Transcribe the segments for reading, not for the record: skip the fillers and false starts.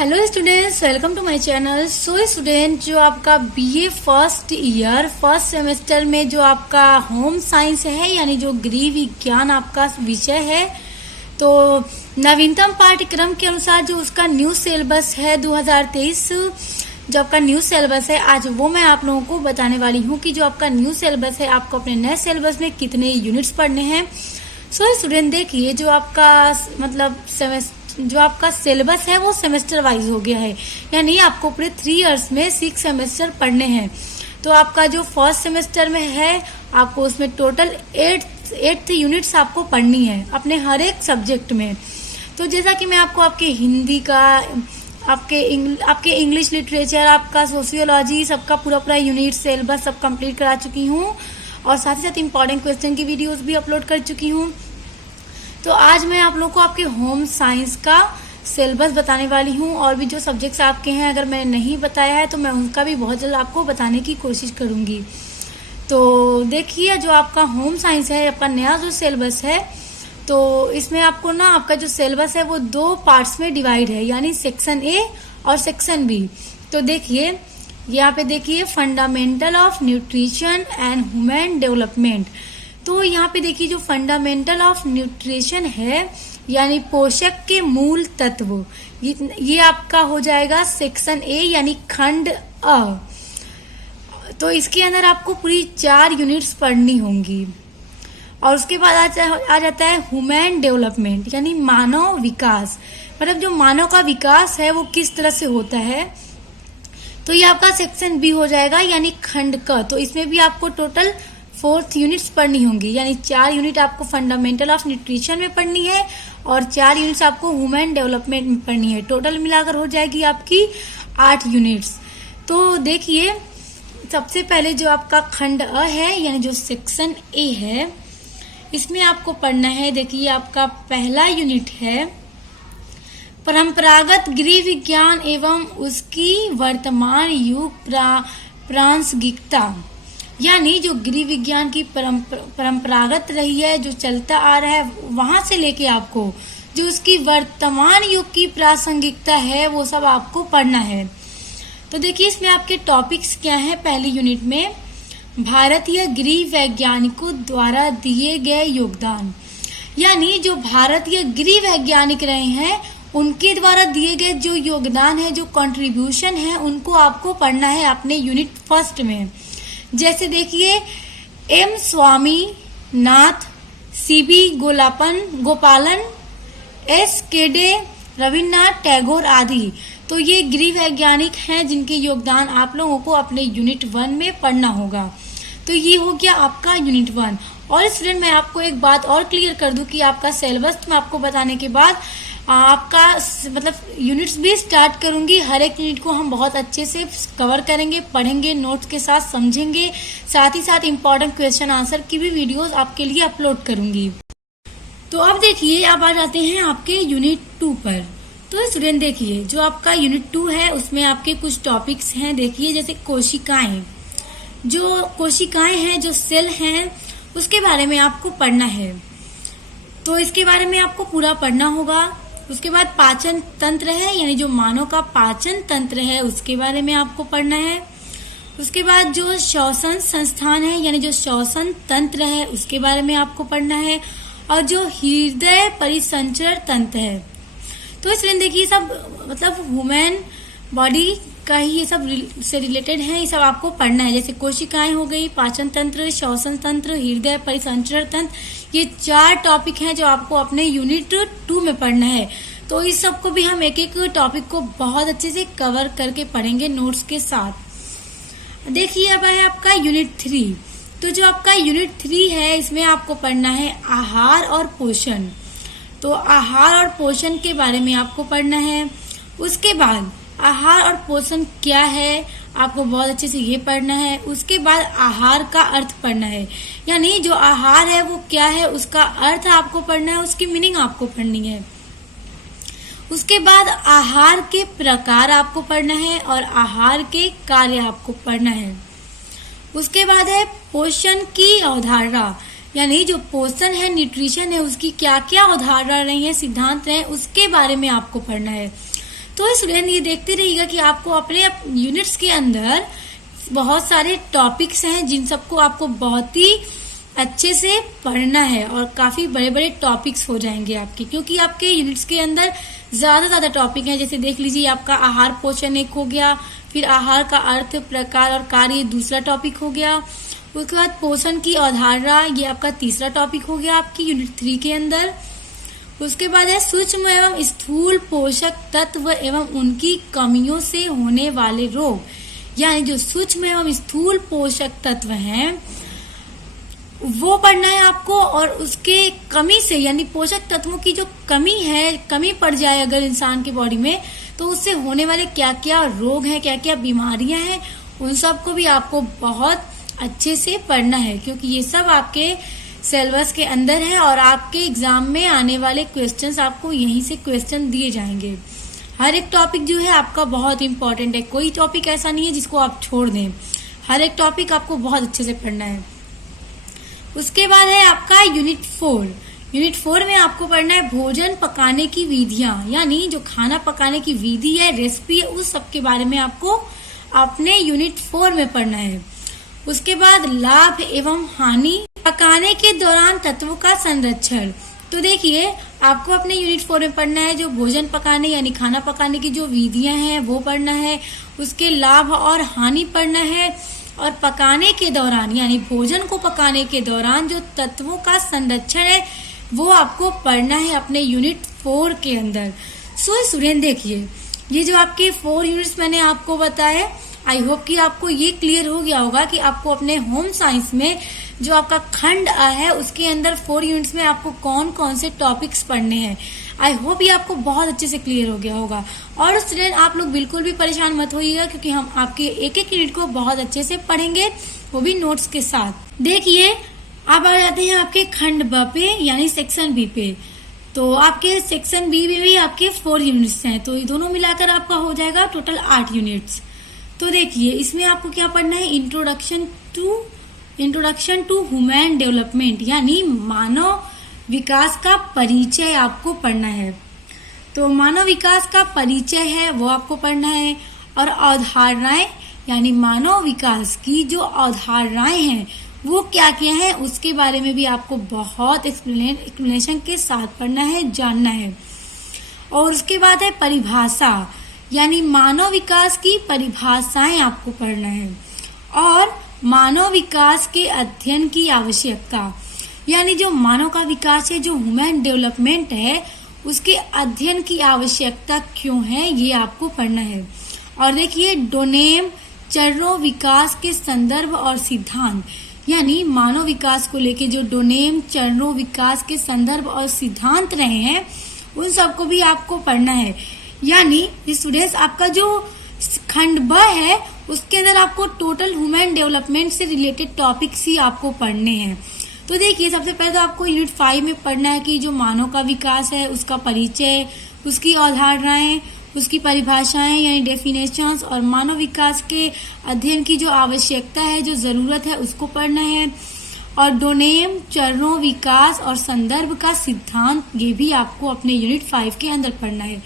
Hello students, welcome to my channel. So student, जो आपका BA first year first semester में जो आपका होम साइंस है यानी जो गृह विज्ञान आपका विषय है, तो नवीनतम पाठ्यक्रम के अनुसार जो उसका न्यू सिलेबस है 2023 जो आपका न्यू सिलेबस है, आज वो मैं आप लोगों को बताने वाली हूँ कि जो आपका न्यू सिलेबस है आपको अपने नए सिलेबस में कितने यूनिट्स पढ़ने हैं। सो स्टूडेंट देखिए, जो आपका जो आपका सिलेबस है वो सेमेस्टर वाइज हो गया है, यानी आपको पूरे 3 इयर्स में 6 सेमेस्टर पढ़ने हैं। तो आपका जो फर्स्ट सेमेस्टर में है आपको उसमें टोटल 8 यूनिट्स आपको पढ़नी है अपने हर एक सब्जेक्ट में। तो जैसा कि मैं आपको आपके हिंदी का, आपके इंग्लिश लिटरेचर, आपका सोशियोलॉजी, सबका पूरा यूनिट सिलेबस सब कंप्लीट करा चुकी हूँ और साथ ही साथ इम्पोर्टेंट क्वेश्चन की वीडियोस भी अपलोड कर चुकी हूँ। तो आज मैं आप लोगों को आपके होम साइंस का सिलेबस बताने वाली हूँ और भी जो सब्जेक्ट्स आपके हैं अगर मैंने नहीं बताया है तो मैं उनका भी बहुत जल्द आपको बताने की कोशिश करूँगी। तो देखिए, जो आपका होम साइंस है, आपका नया जो सिलेबस है, तो इसमें आपको ना आपका जो सिलेबस है वो 2 पार्ट्स में डिवाइड है, यानी सेक्शन ए और सेक्शन बी। तो देखिए यहाँ पे देखिए, fundamental of nutrition and human development. तो यहाँ पे देखिए जो फंडामेंटल ऑफ न्यूट्रिशन है यानी पोषक के मूल तत्व, ये आपका हो जाएगा सेक्शन ए यानी खंड अ। तो इसके अंदर आपको पूरी 4 यूनिट्स पढ़नी होंगी। और उसके बाद आ जाता है ह्यूमन डेवलपमेंट यानी मानव विकास, मतलब जो मानव का विकास है वो किस तरह से होता है। तो ये आपका सेक्शन बी हो जाएगा यानी खंड क। तो इसमें भी आपको टोटल 4 यूनिट्स पढ़नी होंगी, यानी 4 यूनिट आपको फंडामेंटल ऑफ न्यूट्रिशन में पढ़नी है और 4 यूनिट्स आपको ह्यूमन डेवलपमेंट में पढ़नी है। टोटल मिलाकर हो जाएगी आपकी 8 यूनिट्स। तो देखिए, सबसे पहले जो आपका खंड अ है यानी जो सेक्शन ए है, इसमें आपको पढ़ना है। देखिए आपका पहला यूनिट है परंपरागत गृह विज्ञान एवं उसकी वर्तमान युग प्रासंगिकता, यानी जो गृह विज्ञान की परंपरागत रही है, जो चलता आ रहा है, वहां से लेके आपको जो उसकी वर्तमान युग की प्रासंगिकता है वो सब आपको पढ़ना है। तो देखिए इसमें आपके टॉपिक्स क्या हैं। पहली यूनिट में भारतीय गृह वैज्ञानिकों द्वारा दिए गए योगदान, यानी जो भारतीय गृह वैज्ञानिक रहे हैं उनके द्वारा दिए गए जो योगदान है, जो कंट्रीब्यूशन है, उनको आपको पढ़ना है अपने यूनिट फर्स्ट में। जैसे देखिए एम स्वामीनाथन, सीबी गोपालन, एस केडे, रविन्द्रनाथ टैगोर आदि। तो ये गृह वैज्ञानिक हैं जिनके योगदान आप लोगों को अपने यूनिट 1 में पढ़ना होगा। तो ये हो गया आपका यूनिट 1। और स्टूडेंट, मैं आपको एक बात और क्लियर कर दूं कि आपका सिलेबस में आपको बताने के बाद आपका मतलब यूनिट्स भी स्टार्ट करूंगी। हर एक यूनिट को हम बहुत अच्छे से कवर करेंगे, पढ़ेंगे, नोट्स के साथ समझेंगे, साथ ही साथ इम्पोर्टेंट क्वेश्चन आंसर की भी वीडियोस आपके लिए अपलोड करूंगी। तो अब देखिए, अब आ जाते हैं आपके यूनिट 2 पर। तो स्टूडेंट देखिए, जो आपका यूनिट 2 है उसमें आपके कुछ टॉपिक्स हैं। देखिए जैसे कोशिकाएं, जो कोशिकाएं हैं, जो सेल हैं, उसके बारे में आपको पढ़ना है। तो इसके बारे में आपको पूरा पढ़ना होगा। उसके बाद पाचन तंत्र है, यानी जो मानव का पाचन तंत्र है उसके बारे में आपको पढ़ना है। उसके बाद जो श्वसन संस्थान है यानी जो श्वसन तंत्र है उसके बारे में आपको पढ़ना है। और जो हृदय परिसंचरण तंत्र है, तो इसमें देखिए सब मतलब ह्यूमन बॉडी का ही ये सब से रिलेटेड है, ये सब आपको पढ़ना है। जैसे कोशिकाएं हो गई, पाचन तंत्र, श्वसन तंत्र, हृदय परिसंचरण तंत्र, ये 4 टॉपिक हैं जो आपको अपने यूनिट 2 में पढ़ना है। तो इस सबको भी हम एक एक टॉपिक को बहुत अच्छे से कवर करके पढ़ेंगे नोट्स के साथ। देखिए अब है आपका यूनिट 3। तो जो आपका यूनिट 3 है इसमें आपको पढ़ना है आहार और पोषण। तो आहार और पोषण के बारे में आपको पढ़ना है। उसके बाद आहार और पोषण क्या है आपको बहुत अच्छे से ये पढ़ना है। उसके बाद आहार का अर्थ पढ़ना है, यानी जो आहार है वो क्या है, उसका अर्थ आपको पढ़ना है, उसकी मीनिंग आपको पढ़नी है। उसके बाद आहार के प्रकार आपको पढ़ना है और आहार के कार्य आपको पढ़ना है। उसके बाद है पोषण की अवधारणा, यानी जो पोषण है, न्यूट्रिशन है, उसकी क्या क्या अवधारणा रही है, सिद्धांत रहे, उसके बारे में आपको पढ़ना है। तो स्टूडेंट ये देखते रहिएगा कि आपको अपने यूनिट्स के अंदर बहुत सारे टॉपिक्स हैं जिन सबको आपको बहुत ही अच्छे से पढ़ना है और काफी बड़े बड़े टॉपिक्स हो जाएंगे आपके, क्योंकि आपके यूनिट्स के अंदर ज्यादा टॉपिक हैं। जैसे देख लीजिए आपका आहार पोषण एक हो गया, फिर आहार का अर्थ, प्रकार और कार्य दूसरा टॉपिक हो गया। उसके बाद पोषण की अवधारणा, ये आपका तीसरा टॉपिक हो गया आपकी यूनिट 3 के अंदर। उसके बाद है सूक्ष्म एवं स्थूल पोषक तत्व एवं उनकी कमियों से होने वाले रोग, यानी जो सूक्ष्म एवं स्थूल पोषक तत्व हैं वो पढ़ना है आपको, और उसके कमी से, यानी पोषक तत्वों की जो कमी है, कमी पड़ जाए अगर इंसान की बॉडी में, तो उससे होने वाले क्या क्या रोग हैं, क्या क्या बीमारियां हैं, उन सब को भी आपको बहुत अच्छे से पढ़ना है, क्योंकि ये सब आपके सिलेबस के अंदर है और आपके एग्जाम में आने वाले क्वेश्चंस आपको यहीं से क्वेश्चन दिए जाएंगे। हर एक टॉपिक जो है आपका बहुत इंपॉर्टेंट है, कोई टॉपिक ऐसा नहीं है जिसको आप छोड़ दें, हर एक टॉपिक आपको बहुत अच्छे से पढ़ना है। उसके बाद है आपका यूनिट 4। यूनिट 4 में आपको पढ़ना है भोजन पकाने की विधियां, यानी जो खाना पकाने की विधि है, रेसिपी है, उस सब के बारे में आपको अपने यूनिट 4 में पढ़ना है। उसके बाद लाभ एवं हानि, पकाने के दौरान तत्वों का संरक्षण। तो देखिए आपको अपने यूनिट 4 में पढ़ना है जो भोजन पकाने यानी खाना पकाने की जो विधियां हैं वो पढ़ना है, उसके लाभ और हानि पढ़ना है, और पकाने के दौरान यानी भोजन को पकाने के दौरान जो तत्वों का संरक्षण है वो आपको पढ़ना है अपने यूनिट 4 के अंदर। सो स्टूडेंट देखिए ये जो आपके 4 यूनिट्स मैंने आपको बताए, आई होप कि आपको ये क्लियर हो गया होगा कि आपको अपने होम साइंस में जो आपका खंड आ है उसके अंदर 4 यूनिट्स में आपको कौन कौन से टॉपिक्स पढ़ने हैं। आई होप ये आपको बहुत अच्छे से क्लियर हो गया होगा। और स्टूडेंट आप लोग बिल्कुल भी परेशान मत होइएगा, क्योंकि हम आपके एक एक यूनिट को बहुत अच्छे से पढ़ेंगे, वो भी नोट्स के साथ। देखिए अब आ जाते हैं आपके खंड ब पे यानी सेक्शन बी पे। तो आपके सेक्शन बी में भी आपके 4 यूनिट्स हैं, तो ये दोनों मिलाकर आपका हो जाएगा टोटल 8 यूनिट्स। तो देखिए इसमें आपको क्या पढ़ना है, इंट्रोडक्शन टू ह्यूमन डेवलपमेंट यानी मानव विकास का परिचय आपको पढ़ना है। तो मानव विकास का परिचय है वो आपको पढ़ना है, और अवधारणाएं यानी मानव विकास की जो अवधारणाएं हैं वो क्या क्या है उसके बारे में भी आपको बहुत एक्सप्लेनेशन के साथ पढ़ना है, जानना है। और उसके बाद है परिभाषा, यानी मानव विकास की परिभाषाएं आपको पढ़ना है, और मानव विकास के अध्ययन की आवश्यकता, यानी जो मानव का विकास है, जो ह्यूमन डेवलपमेंट है, उसके अध्ययन की आवश्यकता क्यों है ये आपको पढ़ना है। और देखिए डोनेम चरणों विकास के संदर्भ और सिद्धांत, यानी मानव विकास को लेके जो डोनेम चरणों विकास के संदर्भ और सिद्धांत रहे हैं उन सबको भी आपको पढ़ना है। यानी स्टूडेंट्स आपका जो खंड ब है उसके अंदर आपको टोटल ह्यूमन डेवलपमेंट से रिलेटेड टॉपिक्स ही आपको पढ़ने हैं। तो देखिए सबसे पहले तो आपको यूनिट 5 में पढ़ना है कि जो मानव का विकास है उसका परिचय, उसकी अवधारणाएं, उसकी परिभाषाएं यानी डेफिनेशंस, और मानव विकास के अध्ययन की जो आवश्यकता है, जो जरूरत है उसको पढ़ना है, और डोनेम चरणों विकास और संदर्भ का सिद्धांत ये भी आपको अपने यूनिट 5 के अंदर पढ़ना है।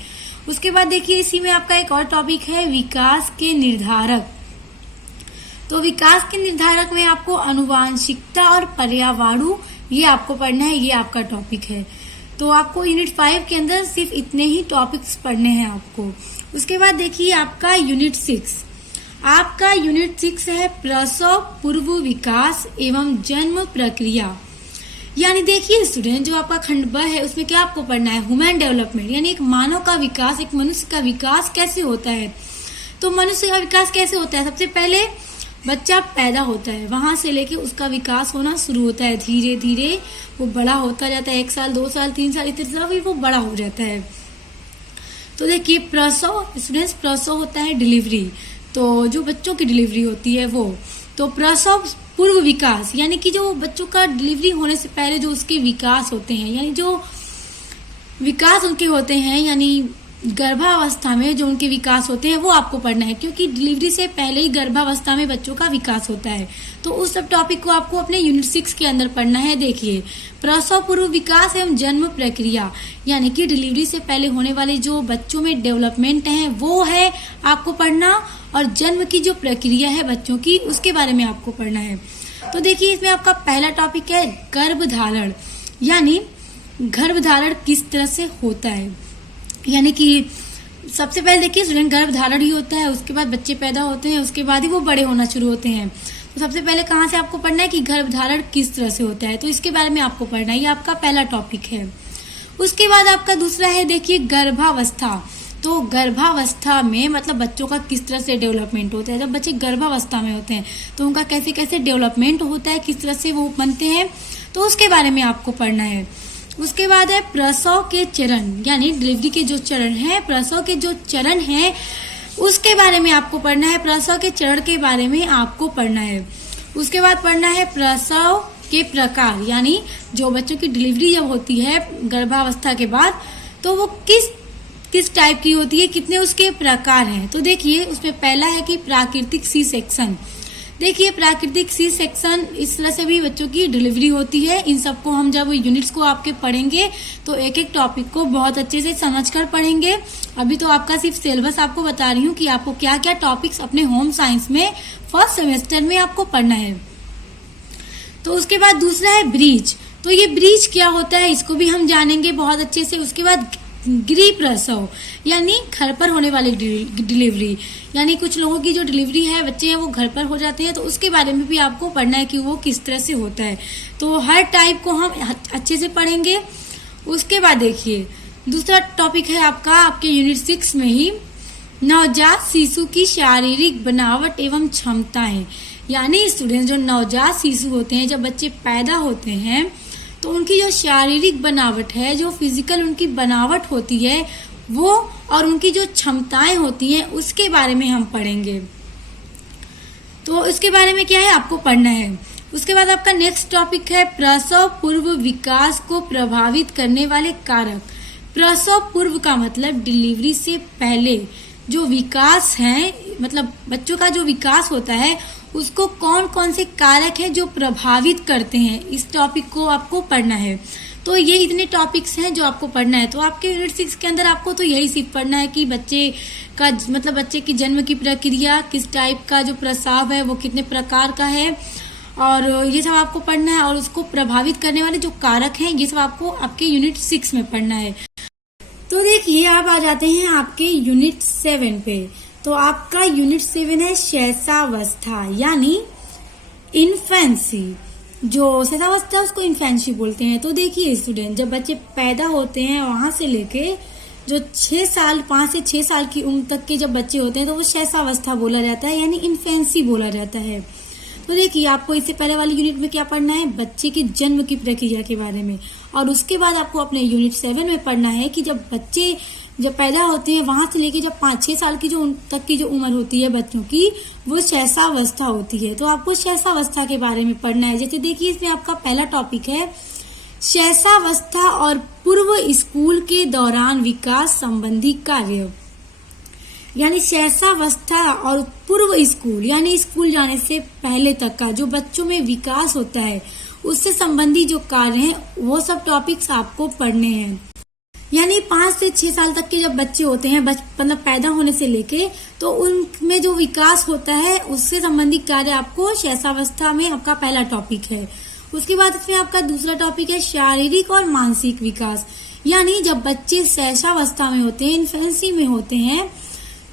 उसके बाद देखिए इसी में आपका एक और टॉपिक है विकास के निर्धारक। तो विकास के निर्धारक में आपको आनुवांशिकता और पर्यावरण ये आपको पढ़ना है, ये आपका टॉपिक है। तो आपको यूनिट 5 के अंदर सिर्फ इतने ही टॉपिक्स पढ़ने हैं आपको। उसके बाद देखिए आपका यूनिट 6, आपका यूनिट 6 है प्रसव पूर्व विकास एवं जन्म प्रक्रिया। यानी देखिए स्टूडेंट जो आपका खंड ब है उसमें क्या आपको पढ़ना है, ह्यूमन डेवलपमेंट, यानी एक मानव का विकास, एक मनुष्य का विकास कैसे होता है। तो मनुष्य का विकास कैसे होता है, सबसे पहले बच्चा पैदा होता है, वहां से लेके उसका विकास होना शुरू होता है, धीरे धीरे वो बड़ा होता जाता है, 1 साल 2 साल 3 साल इतने फिर वो बड़ा हो जाता है। तो देखिए प्रसव, स्टूडेंट्स प्रसव होता है डिलीवरी, तो जो बच्चों की डिलीवरी होती है वो। तो प्रसव पूर्व विकास यानी कि जो बच्चों का डिलीवरी होने से पहले जो उसके विकास होते हैं, यानी जो विकास उनके होते हैं, यानी गर्भावस्था में जो उनके विकास होते हैं वो आपको पढ़ना है, क्योंकि डिलीवरी से पहले ही गर्भावस्था में बच्चों का विकास होता है। तो उस सब टॉपिक को आपको अपने यूनिट 6 के अंदर पढ़ना है। देखिए, प्रसव पूर्व विकास एवं जन्म प्रक्रिया, यानी कि डिलीवरी से पहले होने वाले जो बच्चों में डेवलपमेंट है वो है आपको पढ़ना, और जन्म की जो प्रक्रिया है बच्चों की उसके बारे में आपको पढ़ना है। तो देखिए, इसमें आपका पहला टॉपिक है गर्भधारण, यानी गर्भधारण किस तरह से होता है। यानी कि सबसे पहले देखिए स्टूडेंट, गर्भधारण ही होता है, उसके बाद बच्चे पैदा होते हैं, उसके बाद ही वो बड़े होना शुरू होते हैं। तो सबसे पहले कहाँ से आपको पढ़ना है कि गर्भधारण किस तरह से होता है, तो इसके बारे में आपको पढ़ना है। ये आपका पहला टॉपिक है। उसके बाद आपका दूसरा है देखिए गर्भावस्था। तो गर्भावस्था में मतलब बच्चों का किस तरह से डेवलपमेंट होता है। जब बच्चे गर्भावस्था में होते हैं तो उनका कैसे कैसे डेवलपमेंट होता है, किस तरह से वो बनते हैं, तो उसके बारे में आपको पढ़ना है। उसके बाद है प्रसव के चरण, यानी डिलीवरी के जो चरण है, प्रसव के जो चरण है उसके बारे में आपको पढ़ना है। प्रसव के चरण के बारे में आपको पढ़ना है। उसके बाद पढ़ना है प्रसव के प्रकार, यानी जो बच्चों की डिलीवरी जब होती है गर्भावस्था के बाद तो वो किस टाइप की होती है, कितने उसके प्रकार हैं। तो देखिए, उसमें पहला है कि प्राकृतिक सी सेक्शन। देखिए, प्राकृतिक सी सेक्शन, इस तरह से भी बच्चों की डिलीवरी होती है। इन सबको हम जब यूनिट्स को आपके पढ़ेंगे तो एक एक टॉपिक को बहुत अच्छे से समझकर पढ़ेंगे। अभी तो आपका सिर्फ सिलेबस आपको बता रही हूँ कि आपको क्या क्या टॉपिक्स अपने होम साइंस में फर्स्ट सेमेस्टर में आपको पढ़ना है। तो उसके बाद दूसरा है ब्रीच। तो ये ब्रीच क्या होता है इसको भी हम जानेंगे बहुत अच्छे से। उसके बाद गृह प्रसव, यानी घर पर होने वाली डिलीवरी, यानी कुछ लोगों की जो डिलीवरी है, बच्चे हैं वो घर पर हो जाते हैं, तो उसके बारे में भी आपको पढ़ना है कि वो किस तरह से होता है। तो हर टाइप को हम अच्छे से पढ़ेंगे। उसके बाद देखिए, दूसरा टॉपिक है आपका आपके यूनिट 6 में ही नवजात शिशु की शारीरिक बनावट एवं क्षमताएं। यानी स्टूडेंट, जो नवजात शिशु होते हैं, जब बच्चे पैदा होते हैं तो उनकी जो शारीरिक बनावट है, जो फिजिकल उनकी बनावट होती है वो, और उनकी जो क्षमताएं होती हैं उसके बारे में हम पढ़ेंगे। तो इसके बारे में क्या है आपको पढ़ना है। उसके बाद आपका नेक्स्ट टॉपिक है प्रसव पूर्व विकास को प्रभावित करने वाले कारक। प्रसव पूर्व का मतलब डिलीवरी से पहले जो विकास है, मतलब बच्चों का जो विकास होता है उसको कौन कौन से कारक हैं जो प्रभावित करते हैं, इस टॉपिक को आपको पढ़ना है। तो ये इतने टॉपिक्स हैं जो आपको पढ़ना है। तो आपके यूनिट 6 के अंदर आपको तो यही सिर्फ पढ़ना है कि बच्चे का मतलब बच्चे की जन्म की प्रक्रिया, किस टाइप का जो प्रसाव है वो कितने प्रकार का है, और ये सब आपको पढ़ना है। और उसको प्रभावित करने वाले जो कारक हैं ये सब आपको आपके यूनिट 6 में पढ़ना है। तो देखिए, आप आ जाते हैं आपके यूनिट 7 पे। तो आपका यूनिट 7 है शैशवावस्था, यानी इन्फेंसी। जो शैशवावस्था उसको इन्फेंसी बोलते हैं। तो देखिए स्टूडेंट, जब बच्चे पैदा होते हैं वहां से लेके जो 5 से 6 साल की उम्र तक के जब बच्चे होते हैं तो वो शैशवावस्था बोला जाता है, यानी इन्फेंसी बोला जाता है। तो देखिए, आपको इससे पहले वाली यूनिट में क्या पढ़ना है, बच्चे की जन्म की प्रक्रिया के बारे में। और उसके बाद आपको अपने यूनिट 7 में पढ़ना है कि जब बच्चे जब पैदा होते हैं वहां से लेके जब 5-6 साल की जो तक की जो उम्र होती है बच्चों की, वो शैशवावस्था होती है। तो आपको शैशवावस्था के बारे में पढ़ना है। जैसे देखिए, इसमें आपका पहला टॉपिक है शैशवावस्था और पूर्व स्कूल के दौरान विकास संबंधी कार्य। यानी शैशवावस्था और पूर्व स्कूल, यानी स्कूल जाने से पहले तक का जो बच्चों में विकास होता है उससे संबंधी जो कार्य हैं वो सब टॉपिक्स आपको पढ़ने हैं। यानी 5 से 6 साल तक के जब बच्चे होते हैं, मतलब पैदा होने से लेके, तो उनमें जो विकास होता है उससे संबंधित कार्य आपको शैशवावस्था में आपका पहला टॉपिक है। उसके बाद इसमें आपका दूसरा टॉपिक है शारीरिक और मानसिक विकास। यानी जब बच्चे शैशवावस्था में होते हैं, इन्फेंसी में होते हैं,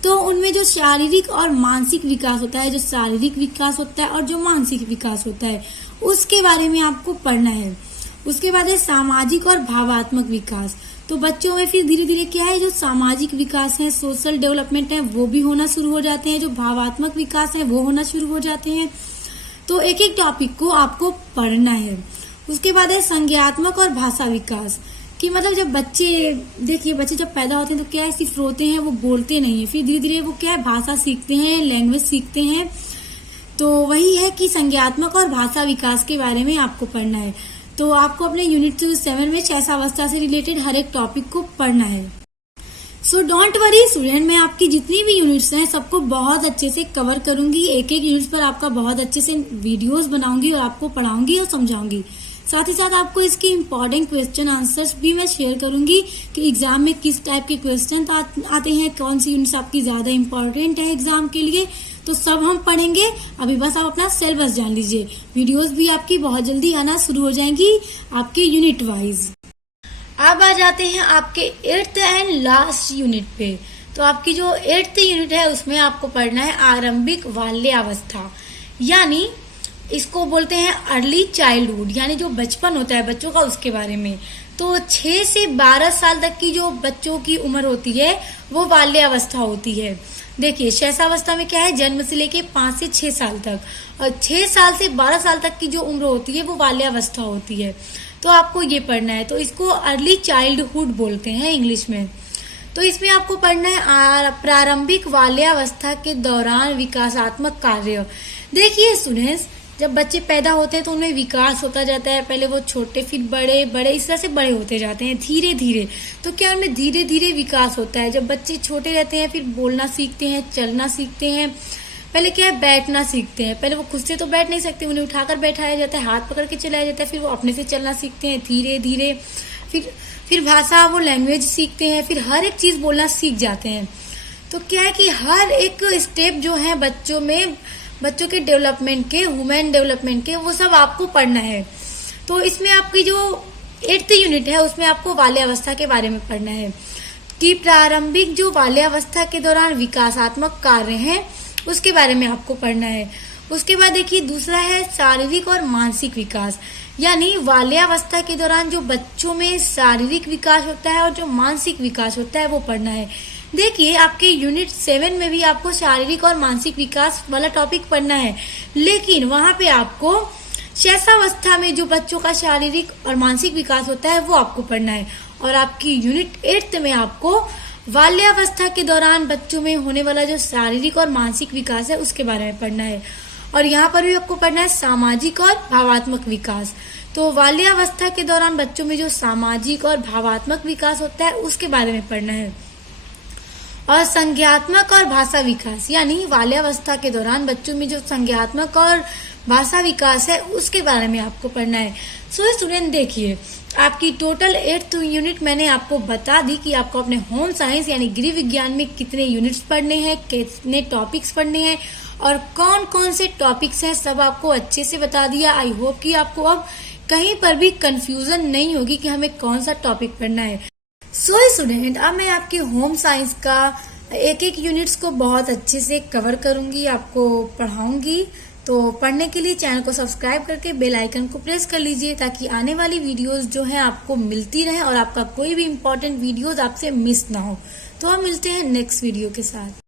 तो उनमें जो शारीरिक और मानसिक विकास होता है, जो शारीरिक विकास होता है और जो मानसिक विकास होता है उसके बारे में आपको पढ़ना है। उसके बाद है सामाजिक और भावात्मक विकास। तो बच्चों में फिर धीरे धीरे क्या है, जो सामाजिक विकास है, सोशल डेवलपमेंट है, वो भी होना शुरू हो जाते हैं, जो भावात्मक विकास है वो होना शुरू हो जाते हैं। तो एक एक टॉपिक को आपको पढ़ना है। उसके बाद है संज्ञात्मक और भाषा विकास, कि मतलब जब बच्चे, देखिए बच्चे जब पैदा होते हैं तो क्या है, सिर्फ रोते हैं, वो बोलते नहीं है, फिर धीरे धीरे वो क्या है, भाषा सीखते हैं, लैंग्वेज सीखते हैं। तो वही है कि संज्ञात्मक और भाषा विकास के बारे में आपको पढ़ना है। तो आपको अपने यूनिट 7 में शैशवावस्था से रिलेटेड हर एक टॉपिक को पढ़ना है। सो डोंट वरी स्टूडेंट, मैं आपकी जितनी भी यूनिट्स हैं सबको बहुत अच्छे से कवर करूंगी। एक एक यूनिट्स पर आपका बहुत अच्छे से वीडियोस बनाऊंगी और आपको पढ़ाऊंगी और समझाऊंगी। साथ ही साथ आपको इसके इम्पोर्टेंट क्वेश्चन आंसर्स भी मैं शेयर करूंगी कि एग्जाम में किस टाइप के क्वेश्चन आते हैं, कौन सी यूनिट्स आपकी ज्यादा इम्पोर्टेंट है एग्जाम के लिए, तो सब हम पढ़ेंगे। अभी बस आप अपना सिलेबस जान लीजिए। वीडियोस भी आपकी बहुत जल्दी आना शुरू हो जाएंगी आपके यूनिट वाइज। अब आ जाते हैं आपके 8th एंड लास्ट यूनिट पे। तो आपकी जो 8th यूनिट है उसमें आपको पढ़ना है आरंभिक बाल्यावस्था, यानी इसको बोलते हैं अर्ली चाइल्डहुड, यानी जो बचपन होता है बच्चों का उसके बारे में। तो 6 से 12 साल तक की जो बच्चों की उम्र होती है वो बाल्यावस्था होती है। देखिए शैशवावस्था में क्या है, जन्म से लेके 5 से 6 साल तक, और 6 साल से 12 साल तक की जो उम्र होती है वो बाल्यावस्था होती है। तो आपको ये पढ़ना है, तो इसको अर्ली चाइल्डहुड बोलते हैं इंग्लिश में। तो इसमें आपको पढ़ना है प्रारंभिक बाल्यावस्था के दौरान विकासात्मक कार्य। देखिए स्टूडेंट्स, जब बच्चे पैदा होते हैं तो उनमें विकास होता जाता है, पहले वो छोटे फिर बड़े बड़े इस तरह से बड़े होते जाते हैं धीरे धीरे। तो क्या उनमें धीरे धीरे विकास होता है। जब बच्चे छोटे रहते हैं फिर बोलना सीखते हैं, चलना सीखते हैं, पहले क्या है बैठना सीखते हैं। पहले वो खुद से तो बैठ नहीं सकते, उन्हें उठाकर बैठाया जाता है, हाथ पकड़ के चलाया जाता है, फिर वो अपने से चलना सीखते हैं धीरे धीरे। फिर भाषा वो लैंग्वेज सीखते हैं, फिर हर एक चीज बोलना सीख जाते हैं। तो क्या है कि हर एक स्टेप जो है बच्चों में, बच्चों के डेवलपमेंट के, ह्यूमन डेवलपमेंट के, वो सब आपको पढ़ना है। तो इसमें आपकी जो 8th यूनिट है उसमें आपको बाल्यावस्था के बारे में पढ़ना है कि प्रारंभिक जो बाल्यावस्था के दौरान विकासात्मक कार्य हैं उसके बारे में आपको पढ़ना है। उसके बाद देखिए दूसरा है शारीरिक और मानसिक विकास, यानी बाल्यावस्था के दौरान जो बच्चों में शारीरिक विकास होता है और जो मानसिक विकास होता है वो पढ़ना है। देखिए आपके यूनिट 7 में भी आपको शारीरिक और मानसिक विकास वाला टॉपिक पढ़ना है, लेकिन वहां पे आपको शैशवावस्था में जो बच्चों का शारीरिक और मानसिक विकास होता है वो आपको पढ़ना है। और आपकी यूनिट 8 में आपको बाल्यावस्था के दौरान बच्चों में होने वाला जो शारीरिक और मानसिक विकास है उसके बारे में पढ़ना है। और यहाँ पर भी आपको पढ़ना है सामाजिक और भावात्मक विकास। तो बाल्यावस्था के दौरान बच्चों में जो सामाजिक और भावात्मक विकास होता है उसके बारे में पढ़ना है। और संज्ञात्मक और भाषा विकास, यानी बाल्यावस्था के दौरान बच्चों में जो संज्ञात्मक और भाषा विकास है उसके बारे में आपको पढ़ना है। सो स्टूडेंट देखिए आपकी टोटल 8th यूनिट मैंने आपको बता दी कि आपको अपने होम साइंस यानी गृह विज्ञान में कितने यूनिट्स पढ़ने हैं, कितने टॉपिक्स पढ़ने हैं और कौन कौन से टॉपिक्स हैं, सब आपको अच्छे से बता दिया। आई होप कि आपको अब कहीं पर भी कंफ्यूजन नहीं होगी कि हमें कौन सा टॉपिक पढ़ना है। सो स्टूडेंट अब मैं आपके होम साइंस का एक एक यूनिट्स को बहुत अच्छे से कवर करूंगी, आपको पढ़ाऊंगी। तो पढ़ने के लिए चैनल को सब्सक्राइब करके बेल आइकन को प्रेस कर लीजिए ताकि आने वाली वीडियोस जो है आपको मिलती रहे और आपका कोई भी इम्पोर्टेंट वीडियोस आपसे मिस ना हो। तो हम मिलते हैं नेक्स्ट वीडियो के साथ।